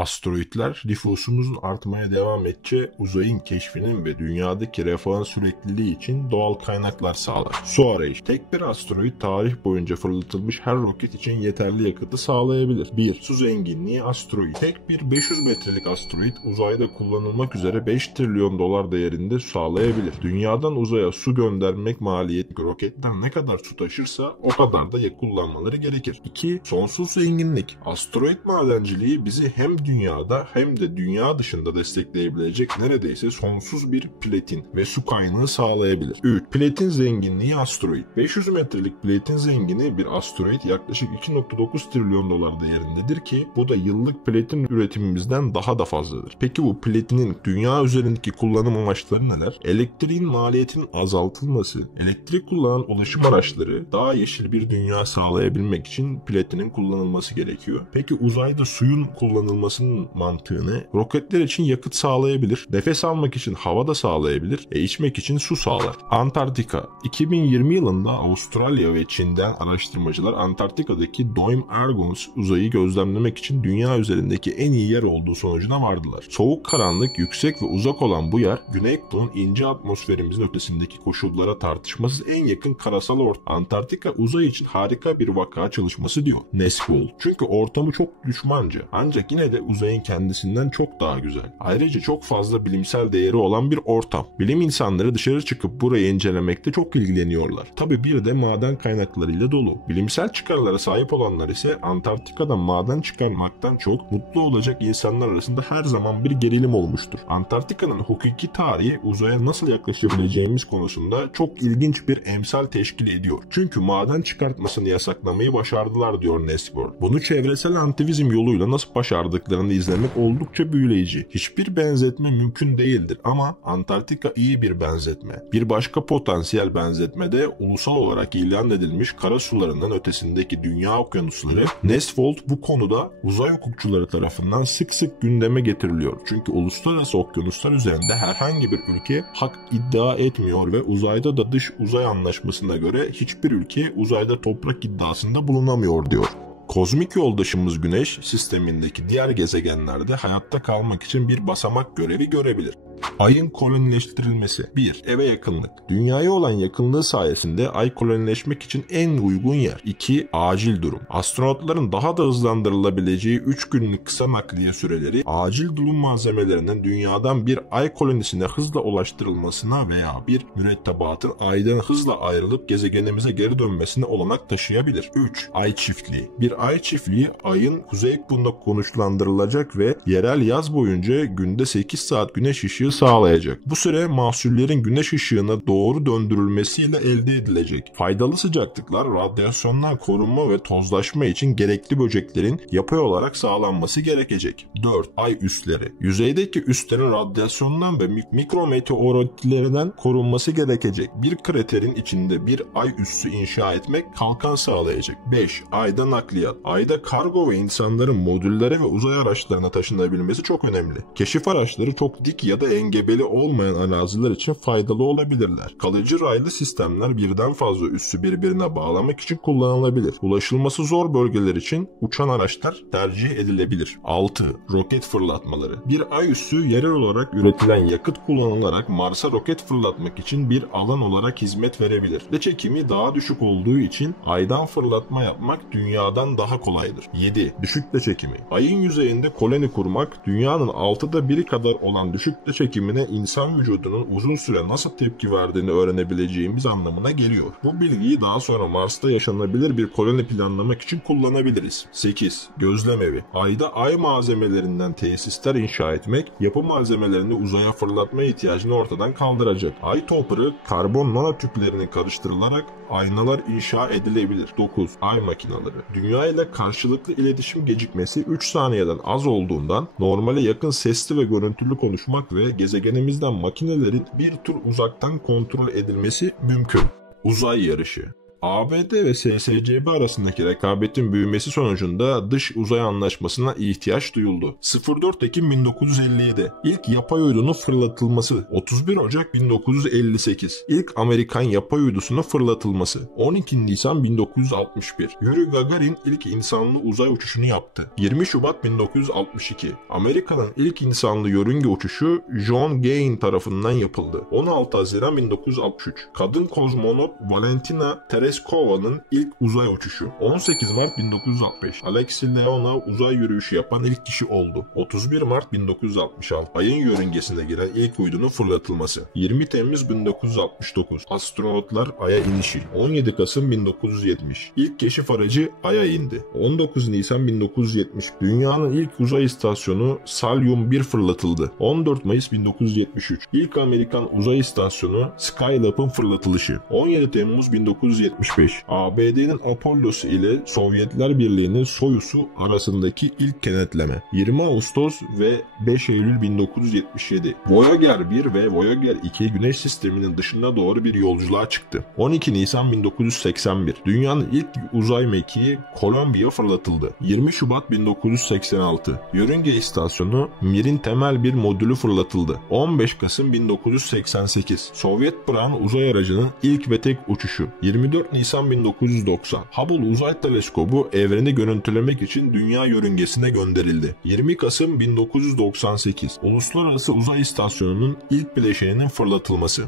Asteroidler nüfusumuzun artmaya devam edeceği uzayın keşfinin ve dünyadaki refahın sürekliliği için doğal kaynaklar sağlar. Su arayışı. Tek bir asteroid tarih boyunca fırlatılmış her roket için yeterli yakıtı sağlayabilir. 1. Su zenginliği asteroid. Tek bir 500 metrelik asteroid uzayda kullanılmak üzere 5 trilyon dolar değerinde su sağlayabilir. Dünyadan uzaya su göndermek maliyetli roketler ne kadar su taşırsa o kadar da kullanmaları gerekir. 2. Sonsuz zenginlik. Asteroid madenciliği bizi hem dünyada hem de dünya dışında destekleyebilecek neredeyse sonsuz bir platin ve su kaynağı sağlayabilir. 3. Platin zenginliği asteroid. 500 metrelik platin zengini bir asteroid yaklaşık 2,9 trilyon dolar değerindedir ki bu da yıllık platin üretimimizden daha da fazladır. Peki bu platinin dünya üzerindeki kullanım amaçları neler? Elektriğin maliyetinin azaltılması, elektrik kullanan ulaşım araçları daha yeşil bir dünya sağlayabilmek için platinin kullanılması gerekiyor. Peki uzayda suyun kullanılmasının mantığı ne? Roketler için yakıt sağlayabilir, nefes almak için hava da sağlayabilir, içmek için su sağlar. Antarktika. 2020 yılında Avustralya ve Çin'den araştırmacılar Antarktika'daki Doime-Argons uzayı gözlemlemek için dünya üzerindeki en iyi yer olduğu sonucuna vardılar. Soğuk, karanlık, yüksek ve uzak olan bu yer, Güney Kutbu'nun ince atmosferimizin ötesindeki koşullara tartışmasız en yakın karasal ortam. Antarktika uzay için harika bir vaka çalışması diyor Nesvold. Çünkü ortamı çok düşmanca ancak yine de uzayın kendisinden çok daha güzel. Ayrıca çok fazla bilimsel değeri olan bir ortam. Bilim insanları dışarı çıkıp burayı incelemekte çok ilgileniyorlar. Tabi bir de maden kaynaklarıyla dolu. Bilimsel çıkarlara sahip olanlar ise Antarktika'dan maden çıkarmaktan çok mutlu olacak insanlar arasında her zaman bir gerilim olmuştur. Antarktika'nın hukuki tarihi uzaya nasıl yaklaşabileceğimiz konusunda çok ilginç bir emsal teşkil ediyor. Çünkü maden çıkartmasını yasaklamayı başardılar diyor Nesvold. Bunu çevresel aktivizm yoluyla nasıl başardıklarını izlemek oldukça büyüleyici. Hiçbir benzetme mümkün değildir ama Antarktika iyi bir benzetme. Bir başka potansiyel benzetme de ulusal olarak ilan edilmiş kara sularından ötesindeki dünya okyanusları. Nesvold bu konuda uzay hukukçuları tarafından sık sık gündeme getiriliyor. Çünkü uluslararası okyanuslar üzerinde herhangi bir ülke hak iddia etmiyor ve uzayda da dış uzay anlaşmasına göre hiçbir ülke uzayda toprak iddiasında bulunamıyor diyor. Kozmik yoldaşımız Güneş sistemindeki diğer gezegenlerde hayatta kalmak için bir basamak görevi görebilir. Ayın kolonileştirilmesi. 1. Eve yakınlık. Dünyaya olan yakınlığı sayesinde Ay kolonileşmek için en uygun yer. 2. Acil durum. Astronotların daha da hızlandırılabileceği 3 günlük kısa nakliye süreleri, acil durum malzemelerinin dünyadan bir Ay kolonisine hızla ulaştırılmasına veya bir mürettebatın Ay'dan hızla ayrılıp gezegenimize geri dönmesine olanak taşıyabilir. 3. Ay çiftliği. Bir Ay çiftliği Ay'ın kuzey kutbunda konuşlandırılacak ve yerel yaz boyunca günde 8 saat güneş ışığı sağlayacak. Bu süre mahsullerin güneş ışığına doğru döndürülmesiyle elde edilecek. Faydalı sıcaklıklar, radyasyondan korunma ve tozlaşma için gerekli böceklerin yapay olarak sağlanması gerekecek. 4. Ay üsleri. Yüzeydeki üslerin radyasyondan ve mikrometeoritlerden korunması gerekecek. Bir kraterin içinde bir ay üssü inşa etmek kalkan sağlayacak. 5. Ayda nakliyat. Ayda kargo ve insanların modüllere ve uzay araçlarına taşınabilmesi çok önemli. Keşif araçları çok dik ya da engebeli olmayan araziler için faydalı olabilirler. Kalıcı raylı sistemler birden fazla üssü birbirine bağlamak için kullanılabilir. Ulaşılması zor bölgeler için uçan araçlar tercih edilebilir. 6. Roket fırlatmaları. Bir ay üssü yerel olarak üretilen yakıt kullanılarak Mars'a roket fırlatmak için bir alan olarak hizmet verebilir. Çekimi daha düşük olduğu için Ay'dan fırlatma yapmak dünyadan daha kolaydır. 7. Düşük çekimi. Ay'ın yüzeyinde koloni kurmak, dünyanın 6'da 1'i kadar olan düşük çekimine insan vücudunun uzun süre nasıl tepki verdiğini öğrenebileceğimiz anlamına geliyor. Bu bilgiyi daha sonra Mars'ta yaşanabilir bir koloni planlamak için kullanabiliriz. 8. Gözlem evi. Ayda ay malzemelerinden tesisler inşa etmek, yapı malzemelerini uzaya fırlatma ihtiyacını ortadan kaldıracak. Ay toprağı karbon nanotüplerine karıştırılarak aynalar inşa edilebilir. 9. Ay makineleri. Dünya ile karşılıklı iletişim gecikmesi 3 saniyeden az olduğundan normale yakın sesli ve görüntülü konuşmak ve gezegenimizden makinelerin bir tur uzaktan kontrol edilmesi mümkün. Uzay yarışı. ABD ve SSCB arasındaki rekabetin büyümesi sonucunda dış uzay anlaşmasına ihtiyaç duyuldu. 04 Ekim 1957 ilk yapay uydunun fırlatılması. 31 Ocak 1958 ilk Amerikan yapay uydusunun fırlatılması. 12 Nisan 1961 Yuri Gagarin ilk insanlı uzay uçuşunu yaptı. 20 Şubat 1962 Amerika'nın ilk insanlı yörünge uçuşu John Gale tarafından yapıldı. 16 Haziran 1963 kadın kozmonot Valentina Tereskova'nın ilk uzay uçuşu. 18 Mart 1965 Alexey Leonov uzay yürüyüşü yapan ilk kişi oldu. 31 Mart 1966 Ay'ın yörüngesine giren ilk uydunun fırlatılması. 20 Temmuz 1969 astronotlar Ay'a inişi. 17 Kasım 1970 ilk keşif aracı Ay'a indi. 19 Nisan 1970 dünyanın ilk uzay istasyonu Salyum 1 fırlatıldı. 14 Mayıs 1973 ilk Amerikan uzay istasyonu Skylab'ın fırlatılışı. 17 Temmuz 1975 ABD'nin Apollo'su ile Sovyetler Birliği'nin Soyuz'u arasındaki ilk kenetleme. 20 Ağustos ve 5 Eylül 1977 Voyager 1 ve Voyager 2 Güneş sisteminin dışına doğru bir yolculuğa çıktı. 12 Nisan 1981 dünyanın ilk uzay mekiği Columbia fırlatıldı. 20 Şubat 1986 yörünge istasyonu Mir'in temel bir modülü fırlatıldı. 15 Kasım 1988 Sovyet Braun uzay aracının ilk ve tek uçuşu. 24 Nisan 1990 Hubble Uzay Teleskobu evreni görüntülemek için dünya yörüngesine gönderildi. 20 Kasım 1998 Uluslararası Uzay İstasyonu'nun ilk bileşeninin fırlatılması.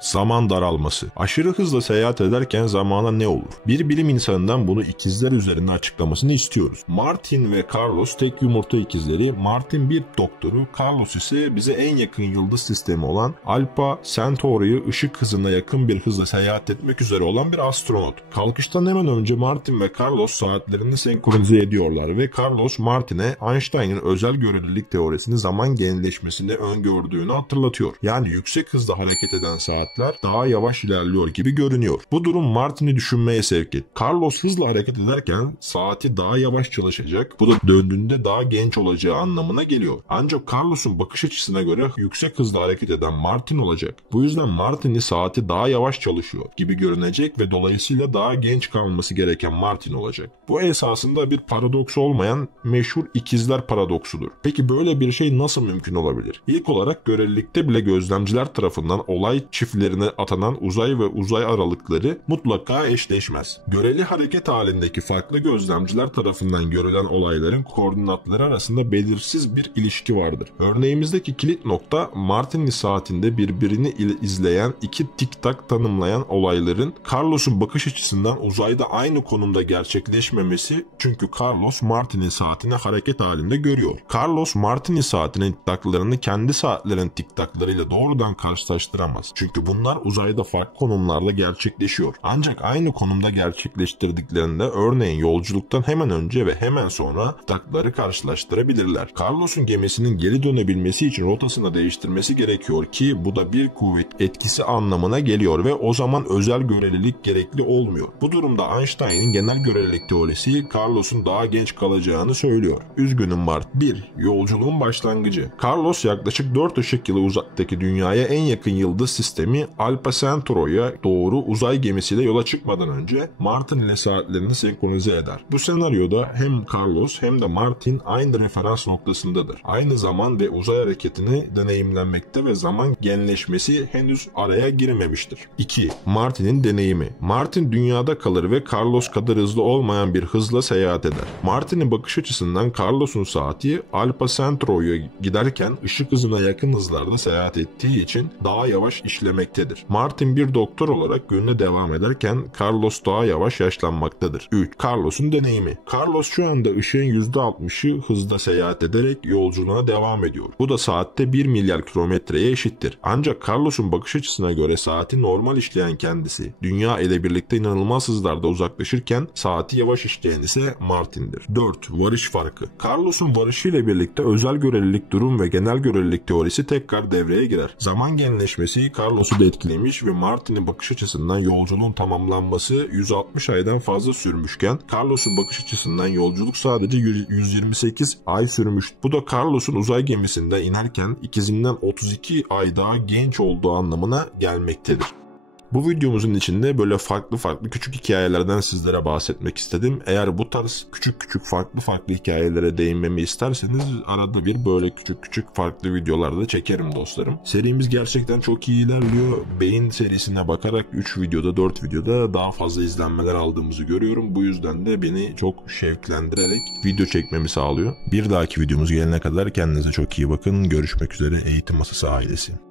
Zaman daralması. Aşırı hızla seyahat ederken zamana ne olur? Bir bilim insanından bunu ikizler üzerinde açıklamasını istiyoruz. Martin ve Carlos tek yumurta ikizleri. Martin bir doktoru, Carlos ise bize en yakın yıldız sistemi olan Alpha Centauri'yi ışık hızına yakın bir hızla seyahat etmek üzere olan bir astronot. Kalkıştan hemen önce Martin ve Carlos saatlerini senkronize ediyorlar ve Carlos Martin'e Einstein'ın özel görelilik teorisini zaman genleşmesini öngördüğünü hatırlatıyor. Yani yüksek hızla hareket eden saat daha yavaş ilerliyor gibi görünüyor. Bu durum Martin'i düşünmeye sevk etti. Carlos hızla hareket ederken saati daha yavaş çalışacak. Bu da döndüğünde daha genç olacağı anlamına geliyor. Ancak Carlos'un bakış açısına göre yüksek hızla hareket eden Martin olacak. Bu yüzden Martin'in saati daha yavaş çalışıyor gibi görünecek ve dolayısıyla daha genç kalması gereken Martin olacak. Bu esasında bir paradoks olmayan meşhur ikizler paradoksudur. Peki böyle bir şey nasıl mümkün olabilir? İlk olarak görelilikte bile gözlemciler tarafından olay çiftlerine atanan uzay ve uzay aralıkları mutlaka eşleşmez. Göreli hareket halindeki farklı gözlemciler tarafından görülen olayların koordinatları arasında belirsiz bir ilişki vardır. Örneğimizdeki kilit nokta Martini saatinde birbirini izleyen iki tik-tak tanımlayan olayların Carlos'un bakış açısından uzayda aynı konumda gerçekleşmemesi, çünkü Carlos Martini saatini hareket halinde görüyor. Carlos Martini saatinin tik-taklarını kendi saatlerin tik-taklarıyla doğrudan karşılaştıramaz. Çünkü bunlar uzayda farklı konumlarda gerçekleşiyor. Ancak aynı konumda gerçekleştirdiklerinde örneğin yolculuktan hemen önce ve hemen sonra takları karşılaştırabilirler. Carlos'un gemisinin geri dönebilmesi için rotasını değiştirmesi gerekiyor ki bu da bir kuvvet etkisi anlamına geliyor ve o zaman özel görelilik gerekli olmuyor. Bu durumda Einstein'ın genel görelilik teorisi Carlos'un daha genç kalacağını söylüyor. Üzgünüm Mart. 1. Yolculuğun başlangıcı. Carlos yaklaşık 4 ışık yılı uzaktaki dünyaya en yakın yıldız sistemi Alpha Centauri'ye doğru uzay gemisiyle yola çıkmadan önce Martin ile saatlerini senkronize eder. Bu senaryoda hem Carlos hem de Martin aynı referans noktasındadır. Aynı zaman ve uzay hareketini deneyimlenmekte ve zaman genleşmesi henüz araya girmemiştir. 2. Martin'in deneyimi. Martin dünyada kalır ve Carlos kadar hızlı olmayan bir hızla seyahat eder. Martin'in bakış açısından Carlos'un saati Alpha Centauri'ye giderken ışık hızına yakın hızlarda seyahat ettiği için daha yavaş işlemektedir. Martin bir doktor olarak gününe devam ederken Carlos daha yavaş yaşlanmaktadır. 3. Carlos'un deneyimi. Carlos şu anda ışığın %60'ı hızda seyahat ederek yolculuğuna devam ediyor. Bu da saatte 1 milyar kilometreye eşittir. Ancak Carlos'un bakış açısına göre saati normal işleyen kendisi. Dünya ile birlikte inanılmaz hızlarda uzaklaşırken saati yavaş işleyen ise Martin'dir. 4. Varış farkı. Carlos'un varışıyla birlikte özel görelilik durum ve genel görelilik teorisi tekrar devreye girer. Zaman genleşmesi Carlos'u da etkilemiş ve Martin'in bakış açısından yolculuğun tamamlanması 160 aydan fazla sürmüşken Carlos'un bakış açısından yolculuk sadece 128 ay sürmüş. Bu da Carlos'un uzay gemisinde inerken ikizinden 32 ay daha genç olduğu anlamına gelmektedir. Bu videomuzun içinde böyle farklı küçük hikayelerden sizlere bahsetmek istedim. Eğer bu tarz küçük farklı hikayelere değinmemi isterseniz arada bir böyle küçük farklı videolarda çekerim dostlarım. Serimiz gerçekten çok iyi ilerliyor. Beyin serisine bakarak 3 videoda 4 videoda daha fazla izlenmeler aldığımızı görüyorum. Bu yüzden de beni çok şevklendirerek video çekmemi sağlıyor. Bir dahaki videomuz gelene kadar kendinize çok iyi bakın. Görüşmek üzere Eğitim Masası ailesi.